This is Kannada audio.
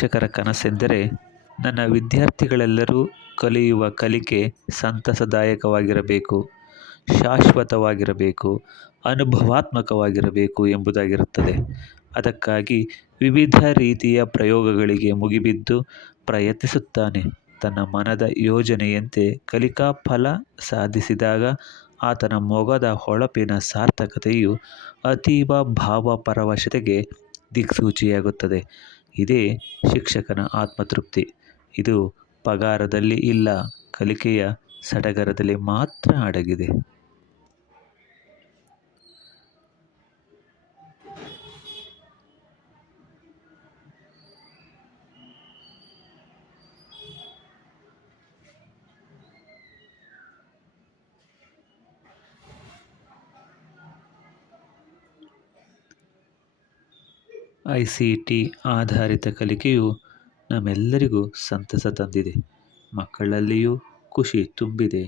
ಶಿಕ್ಷಕರ ಕನಸೆಂದರೆ ನನ್ನ ವಿದ್ಯಾರ್ಥಿಗಳೆಲ್ಲರೂ ಕಲಿಯುವ ಕಲಿಕೆ ಸಂತಸದಾಯಕವಾಗಿರಬೇಕು, ಶಾಶ್ವತವಾಗಿರಬೇಕು, ಅನುಭವಾತ್ಮಕವಾಗಿರಬೇಕು ಎಂಬುದಾಗಿರುತ್ತದೆ. ಅದಕ್ಕಾಗಿ ವಿವಿಧ ರೀತಿಯ ಪ್ರಯೋಗಗಳಿಗೆ ಮುಗಿಬಿದ್ದು ಪ್ರಯತ್ನಿಸುತ್ತಾನೆ. ತನ್ನ ಮನದ ಯೋಜನೆಯಂತೆ ಕಲಿಕಾ ಫಲ ಸಾಧಿಸಿದಾಗ ಆತನ ಮೊಗದ ಹೊಳಪಿನ ಸಾರ್ಥಕತೆಯು ಅತೀವ ಭಾವಪರವಶತೆಗೆ ದಿಕ್ಸೂಚಿಯಾಗುತ್ತದೆ. ಇದೇ ಶಿಕ್ಷಕನ ಆತ್ಮತೃಪ್ತಿ. ಇದು ಪಗಾರದಲ್ಲಿ ಇಲ್ಲ, ಕಲಿಕೆಯ ಸಡಗರದಲ್ಲಿ ಮಾತ್ರ ಅಡಗಿದೆ. ICT ಆಧಾರಿತ ಕಲಿಕೆಯು ನಮ್ಮೆಲ್ಲರಿಗೂ ಸಂತಸ ತಂದಿದೆ. ಮಕ್ಕಳಲ್ಲಿಯೂ ಖುಷಿ ತುಂಬಿದೆ.